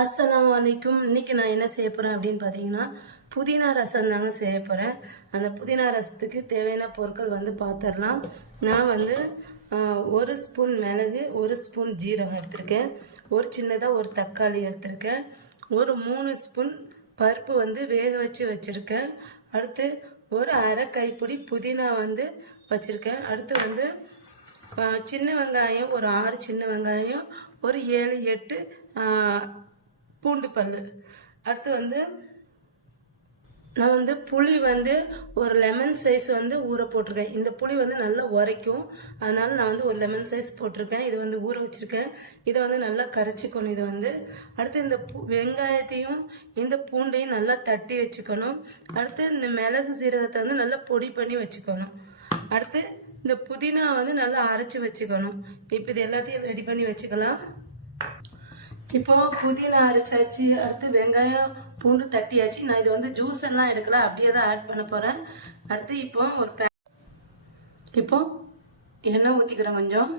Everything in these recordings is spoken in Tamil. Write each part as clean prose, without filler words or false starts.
அஸ்ஸலாமு அலைக்கும். இன்னைக்கு நான் என்ன செய்ய போகிறேன் அப்படின்னு பார்த்தீங்கன்னா, புதினா ரசம் தாங்க செய்ய போகிறேன். அந்த புதினா ரசத்துக்கு தேவையான பொருட்கள் பார்த்துடலாம். நான் ஒரு ஸ்பூன் மிளகு, ஒரு ஸ்பூன் ஜீரகம் எடுத்திருக்கேன், ஒரு சின்னதாக ஒரு தக்காளி எடுத்திருக்கேன், ஒரு 3 ஸ்பூன் பருப்பு வேக வச்சு வச்சுருக்கேன். அடுத்து ஒரு அரை கைப்பிடி புதினா வச்சுருக்கேன். அடுத்து சின்ன வெங்காயம் ஒரு 6 சின்ன வெங்காயம், ஒரு 7 8 பூண்டு பல். அடுத்து நான் புளி ஒரு லெமன் சைஸ் ஊற போட்டிருக்கேன். இந்த புளி நல்லா உரைக்கும், அதனால நான் ஒரு லெமன் சைஸ் போட்டிருக்கேன். இது ஊற வச்சுருக்கேன். இதை நல்லா கரைச்சிக்கணும். அடுத்து இந்த வெங்காயத்தையும் இந்த பூண்டையும் நல்லா தட்டி வச்சுக்கணும். அடுத்து இந்த மிளகு சீரகத்தை நல்லா பொடி பண்ணி வச்சுக்கணும். அடுத்து இந்த புதினா நல்லா அரைச்சி வச்சுக்கணும். இப்போ இது எல்லாத்தையும் ரெடி பண்ணி வச்சுக்கலாம். இப்போ புதினா அரைச்சாச்சு. அடுத்து வெங்காயம் பூண்டு தட்டியாச்சு. நான் இது ஜூஸ் எல்லாம் எடுக்கல, அப்படியே தான் ஆட் பண்ண போகிறேன். அடுத்து இப்போ எண்ணெய் ஊற்றிக்கிறேன் கொஞ்சம்.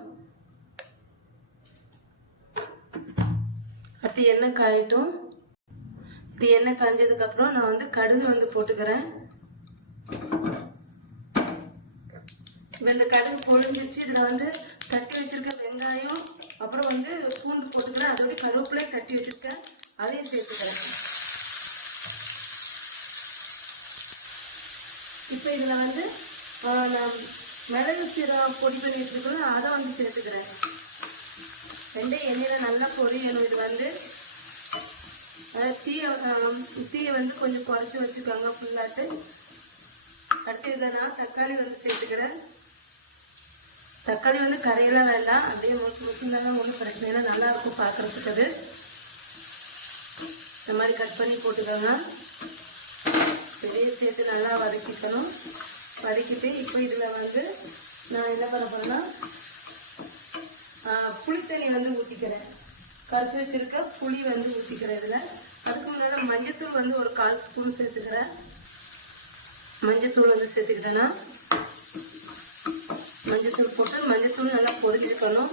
அடுத்து எண்ணெய் காயட்டும். இது எண்ணெய் காய்ஞ்சதுக்கப்புறம் நான் கடுகு போட்டுக்கிறேன். இந்த கடுகு பொழிஞ்சிருச்சு. இதில் தட்டி வச்சிருக்க வெங்காயம், அப்புறம் பூண்டு போட்டுக்கிறேன். அதோட கருவேப்பிலை தட்டி வச்சிருக்கேன், அதையும் சேர்த்துக்கிறேன். இப்போ இதில் நான் மிளகு சீரகம் பொடி பண்ணி வச்சிருக்கிறேன், அதை சேர்த்துக்கிறேன். ரெண்டையும் எண்ணெயில் நல்லா பொரியணும். இது தீயை கொஞ்சம் குறைச்சி வச்சுக்கோங்க ஃபுல்லாட்டு. அடுத்து இதை நான் தக்காளி சேர்த்துக்கிறேன். தக்காளி கரையெல்லாம் வேண்டாம், அப்படியே முசுமுசுலாம் ஒன்றும் பிரச்சனை இல்லை, நல்லா இருக்கும் பார்க்குறதுக்கு. அது இந்த மாதிரி கட் பண்ணி போட்டுக்கோங்க. இதையும் சேர்த்து நல்லா வதக்கிக்கணும். வதக்கிட்டு இப்போ இதில் நான் என்ன பண்ண போறேன்னா, புளித்தண்ணி ஊற்றிக்கிறேன். கரைச்சி வச்சிருக்க புளி ஊற்றிக்கிறேன் இதில். அதுக்கு முன்னாடி மஞ்சத்தூள் ஒரு 1/4 ஸ்பூன் சேர்த்துக்கிறேன். மஞ்சத்தூள் சேர்த்துக்கிட்டேன்னா, மஞ்சத்தூள் போட்டு மஞ்சத்தூள் நல்லா பொரிஞ்சுக்கணும்.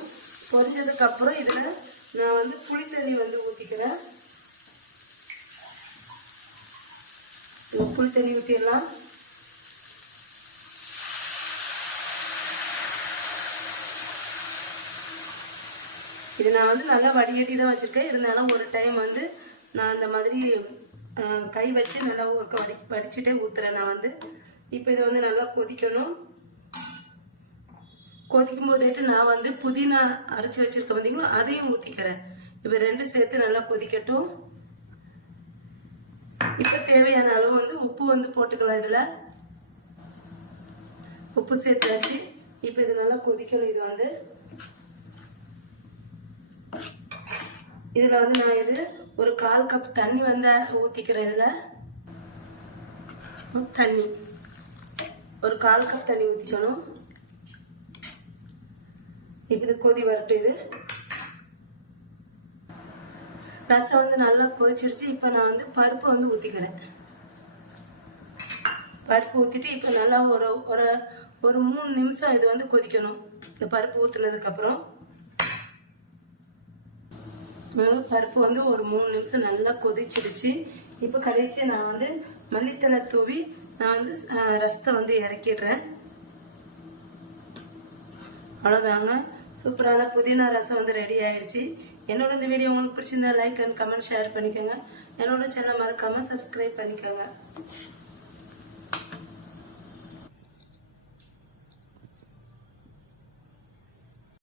பொரிஞ்சதுக்கப்புறம் இதில் நான் புளித்தண்ணி ஊற்றிக்கிறேன். புளித்தண்ணி ஊற்றிடலாம். இது நான் நல்லா வடிகட்டி தான் வச்சுருக்கேன். இருந்தாலும் ஒரு டைம் நான் அந்த மாதிரி கை வச்சு நல்லா வடிச்சுட்டே ஊற்றுறேன். நான் இப்போ இதை நல்லா கொதிக்கணும். கொதிக்கும் போதேட்டு நான் புதினா அரைச்சி வச்சிருக்க பார்த்தீங்களா, அதையும் ஊற்றிக்கிறேன். இப்போ 2 சேர்த்து நல்லா கொதிக்கட்டும். இப்போ தேவையான அளவு உப்பு போட்டுக்கலாம். இதில் உப்பு சேர்த்தாச்சு. இப்போ இது நல்லா கொதிக்கணும். இதில் நான் ஒரு 1/4 கப் தண்ணி ஊற்றிக்கிறேன். இதில் தண்ணி ஒரு 1/4 கப் தண்ணி ஊற்றிக்கணும். இப்போ இது கொதி வரட்டும். இது ரசம் நல்லா கொதிச்சிருச்சு. இப்போ நான் பருப்பு ஊற்றிக்கிறேன். பருப்பு ஊற்றிட்டு இப்போ நல்லா ஒரு 3 நிமிஷம் இது கொதிக்கணும். இந்த பருப்பு ஊற்றுனதுக்கப்புறம் பருப்பு ஒரு 3 நிமிஷம் நல்லா கொதிச்சிருச்சு. இப்போ கடைசியாக நான் மல்லித்தலை தூவி நான் ரசத்தை இறக்கிடுறேன். அவ்வளோதாங்க, சூப்பரான புதினா ரசம் ரெடி ஆயிடுச்சு. என்னோட இந்த வீடியோ உங்களுக்கு பிடிச்சிருந்தா லைக் அண்ட் கமெண்ட் ஷேர் பண்ணிக்கோங்க. என்னோட சேனல் மறக்காம சப்ஸ்கிரைப் பண்ணிக்கோங்க.